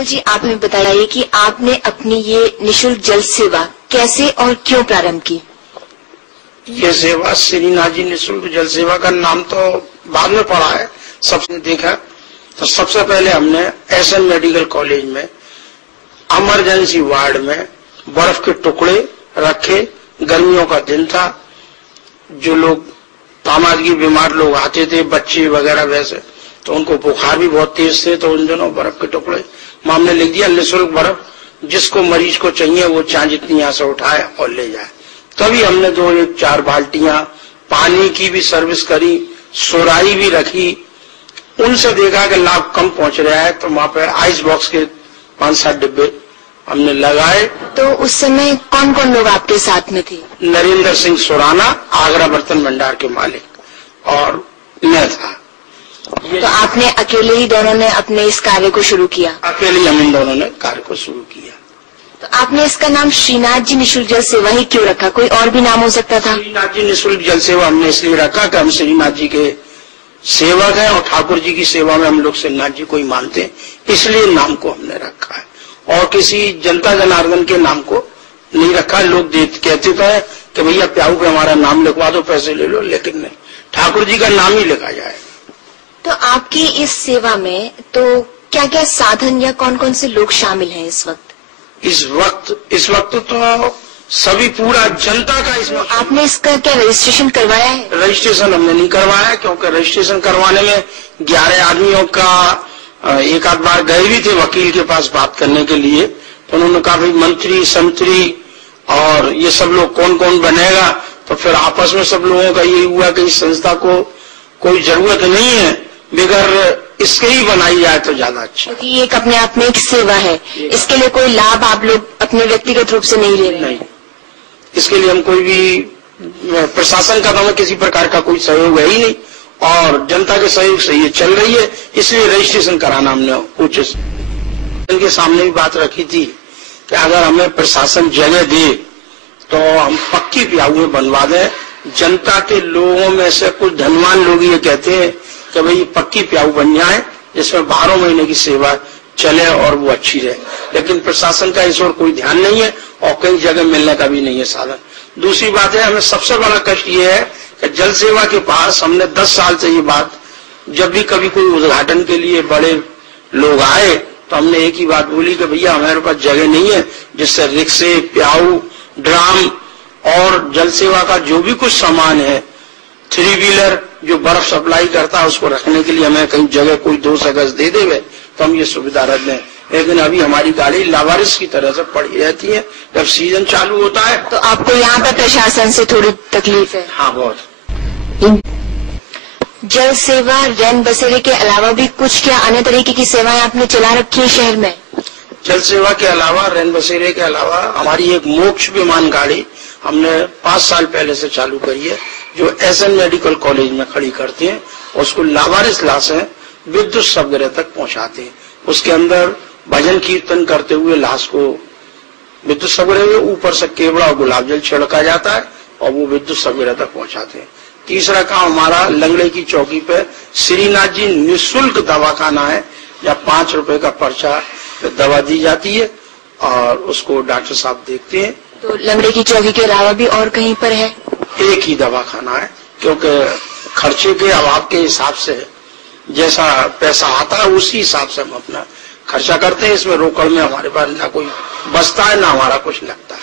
लाल जी, आप हमें बताइए कि आपने अपनी ये निःशुल्क जल सेवा कैसे और क्यों प्रारंभ की? ये सेवा श्रीनाथ जी निःशुल्क जल सेवा का नाम तो बाद में पड़ा है, सबने देखा। तो सबसे पहले हमने एसएन मेडिकल कॉलेज में इमरजेंसी वार्ड में बर्फ के टुकड़े रखे। गर्मियों का दिन था, जो लोग तामादगी बीमार लोग आते थे, बच्चे वगैरह वैसे, तो उनको बुखार भी बहुत तेज थे, तो उन दिनों बर्फ के टुकड़े हमने लिख दिया निःशुल्क बर्फ, जिसको मरीज को चाहिए वो चाहे जितनी यहाँ से उठाए और ले जाए। तभी हमने 4 बाल्टियां पानी की भी सर्विस करी, सुराई भी रखी। उनसे देखा कि लाभ कम पहुंच रहा है, तो वहां पे आइस बॉक्स के 5-7 डिब्बे हमने लगाए। तो उस समय कौन कौन लोग आपके साथ में थे? नरेंद्र सिंह सुराना, आगरा बर्तन भंडार के मालिक, और मैं था। तो आपने अकेले ही दोनों ने अपने इस कार्य को शुरू किया? अकेले हम इन दोनों ने कार्य को शुरू किया। तो आपने इसका नाम श्रीनाथ जी निःशुल्क जल सेवा ही क्यों रखा? कोई और भी नाम हो सकता था? श्रीनाथ जी निःशुल्क जल सेवा हमने इसलिए रखा कि हम श्रीनाथ जी के सेवक हैं और ठाकुर जी की सेवा में हम लोग श्रीनाथ जी को ही मानते हैं, इसलिए नाम को हमने रखा है। और किसी जनता जनार्दन के नाम को नहीं रखा। लोग कहते तो है कि भैया प्याऊ पे हमारा नाम लिखवा दो, पैसे ले लो, लेकिन नहीं, ठाकुर जी का नाम ही लिखा जाए। तो आपकी इस सेवा में तो क्या क्या साधन या कौन कौन से लोग शामिल हैं इस वक्त? इस वक्त तो सभी पूरा जनता का इसमें। आपने इसका क्या रजिस्ट्रेशन करवाया है? रजिस्ट्रेशन हमने नहीं करवाया, क्योंकि रजिस्ट्रेशन करवाने में 11 आदमियों का एक आध बार गए भी थे वकील के पास बात करने के लिए, तो उन्होंने कहा भाई मंत्री संतरी और ये सब लोग कौन कौन बनेगा। तो फिर आपस में सब लोगों का यही हुआ कि इस संस्था को कोई जरूरत नहीं है, बगैर इसके ही बनाई जाए तो ज्यादा अच्छा। क्योंकि ये अपने आप में एक सेवा है, इसके लिए कोई लाभ आप लोग अपने व्यक्तिगत रूप से नहीं ले रहे? नहीं, इसके लिए हम कोई भी प्रशासन का तो हमें किसी प्रकार का कोई सहयोग है ही नहीं, और जनता के सहयोग से ये चल रही है, इसलिए रजिस्ट्रेशन कराना हमने उच्च के सामने भी बात रखी थी कि अगर हमें प्रशासन जगह दे तो हम पक्की प्याऊ बनवा दें। जनता के लोगों में से कुछ धनवान लोग ये कहते हैं कि भाई पक्की प्याऊ बन जाए, जिसमें 12 महीने की सेवा चले और वो अच्छी रहे, लेकिन प्रशासन का इस ओर कोई ध्यान नहीं है और कई जगह मिलने का भी नहीं है साधन। दूसरी बात है, हमें सबसे बड़ा कष्ट ये है कि जल सेवा के पास हमने 10 साल से ये बात, जब भी कभी कोई उद्घाटन के लिए बड़े लोग आए तो हमने एक ही बात बोली कि भैया हमारे पास जगह नहीं है, जिससे रिक्शे, प्याऊ, ड्राम और जल सेवा का जो भी कुछ सामान है, 3 व्हीलर जो बर्फ सप्लाई करता है, उसको रखने के लिए हमें कहीं जगह कोई 2 गज दे देवे तो हम ये सुविधा रख दें। लेकिन अभी हमारी गाड़ी लावारिस की तरह से पड़ी रहती है, जब सीजन चालू होता है तो आपको यहाँ पर प्रशासन से थोड़ी तकलीफ है? हाँ, बहुत। जल सेवा रैन बसेरे के अलावा भी कुछ क्या अन्य तरीके की सेवाएं आपने चला रखी है शहर में? जल सेवा के अलावा, रैन बसेरे के अलावा हमारी एक मोक्ष विमान गाड़ी हमने 5 साल पहले से चालू करी है, जो एसएन मेडिकल कॉलेज में खड़ी करते हैं, उसको लावारिस लाशें विद्युत शवगृह तक पहुंचाते हैं। उसके अंदर भजन कीर्तन करते हुए लाश को विद्युत शवगृह में ऊपर से केवड़ा और गुलाब जल छिड़का जाता है और वो विद्युत शवगृह तक पहुंचाते हैं। तीसरा काम हमारा लंगड़े की चौकी पे श्रीनाथ जी निःशुल्क दवाखाना है, जहाँ 5 रुपए का पर्चा पे दवा दी जाती है और उसको डॉक्टर साहब देखते हैं। तो लंगड़े की चौकी के अलावा भी और कहीं पर है? एक ही दवाखाना है, क्योंकि खर्चे के अभाव के हिसाब से जैसा पैसा आता है उसी हिसाब से हम अपना खर्चा करते हैं। इसमें रोकड़ में हमारे पास ना कोई बचता है ना हमारा कुछ लगता है।